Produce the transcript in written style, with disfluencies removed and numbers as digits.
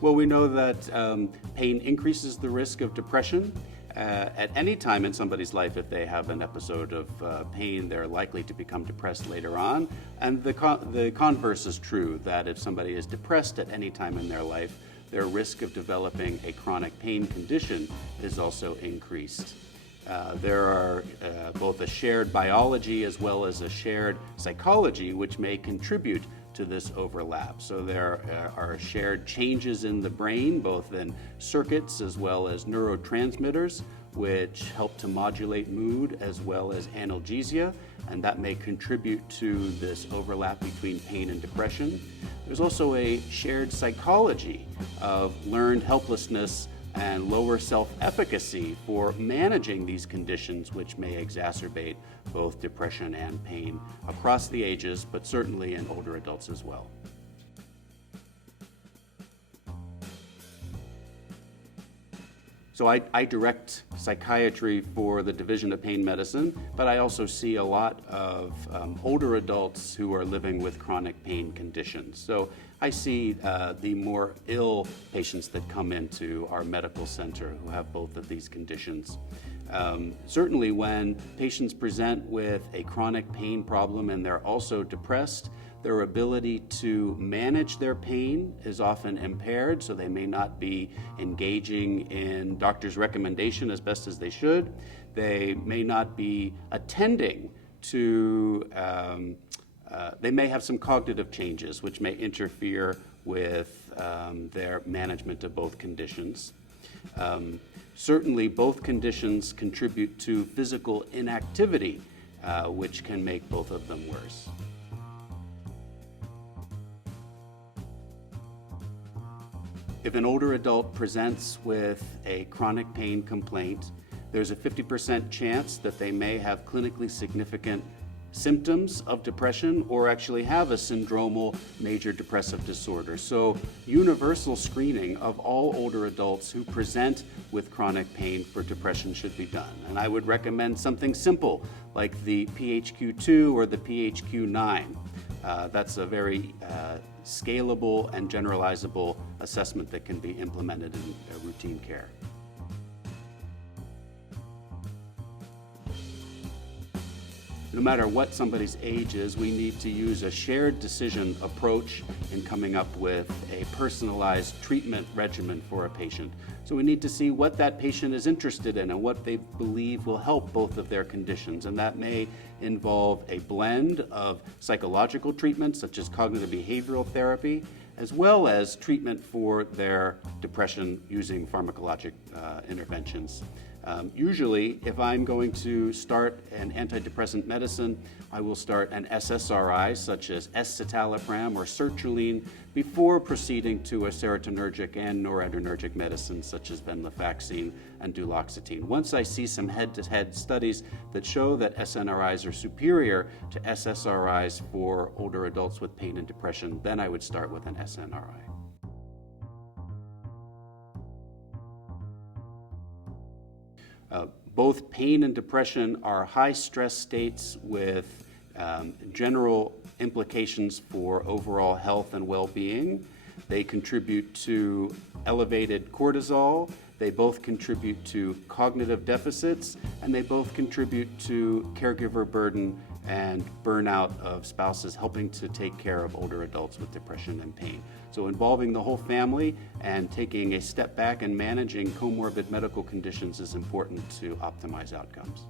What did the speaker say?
Well, we know that pain increases the risk of depression. At any time in somebody's life, if they have an episode of pain, they're likely to become depressed later on. And the converse is true, that if somebody is depressed at any time in their life, their risk of developing a chronic pain condition is also increased. There are both a shared biology as well as a shared psychology which may contribute to this overlap. So there are shared changes in the brain, both in circuits as well as neurotransmitters, which help to modulate mood as well as analgesia, and that may contribute to this overlap between pain and depression. There's also a shared psychology of learned helplessness and lower self-efficacy for managing these conditions, which may exacerbate both depression and pain across the ages, but certainly in older adults as well. So I direct psychiatry for the Division of Pain Medicine, but I also see a lot of older adults who are living with chronic pain conditions. So I see the more ill patients that come into our medical center who have both of these conditions. Certainly when patients present with a chronic pain problem and they're also depressed, their ability to manage their pain is often impaired, so they may not be engaging in doctor's recommendation as best as they should. They may not be attending to, they may have some cognitive changes which may interfere with their management of both conditions. Certainly both conditions contribute to physical inactivity, which can make both of them worse. If an older adult presents with a chronic pain complaint, there's a 50% chance that they may have clinically significant symptoms of depression or actually have a syndromal major depressive disorder. So universal screening of all older adults who present with chronic pain for depression should be done. And I would recommend something simple like the PHQ-2 or the PHQ-9. That's a very scalable and generalizable assessment that can be implemented in routine care. No matter what somebody's age is, we need to use a shared decision approach in coming up with a personalized treatment regimen for a patient. So we need to see what that patient is interested in and what they believe will help both of their conditions. And that may involve a blend of psychological treatments such as cognitive behavioral therapy, as well as treatment for their depression using pharmacologic interventions. Usually, if I'm going to start an antidepressant medicine, I will start an SSRI, such as escitalopram or sertraline, before proceeding to a serotonergic and noradrenergic medicine, such as venlafaxine and duloxetine. Once I see some head-to-head studies that show that SNRIs are superior to SSRIs for older adults with pain and depression, then I would start with an SNRI. Both pain and depression are high stress states with general implications for overall health and well-being. They contribute to elevated cortisol, they both contribute to cognitive deficits, and they both contribute to caregiver burden and burnout of spouses helping to take care of older adults with depression and pain. So involving the whole family and taking a step back and managing comorbid medical conditions is important to optimize outcomes.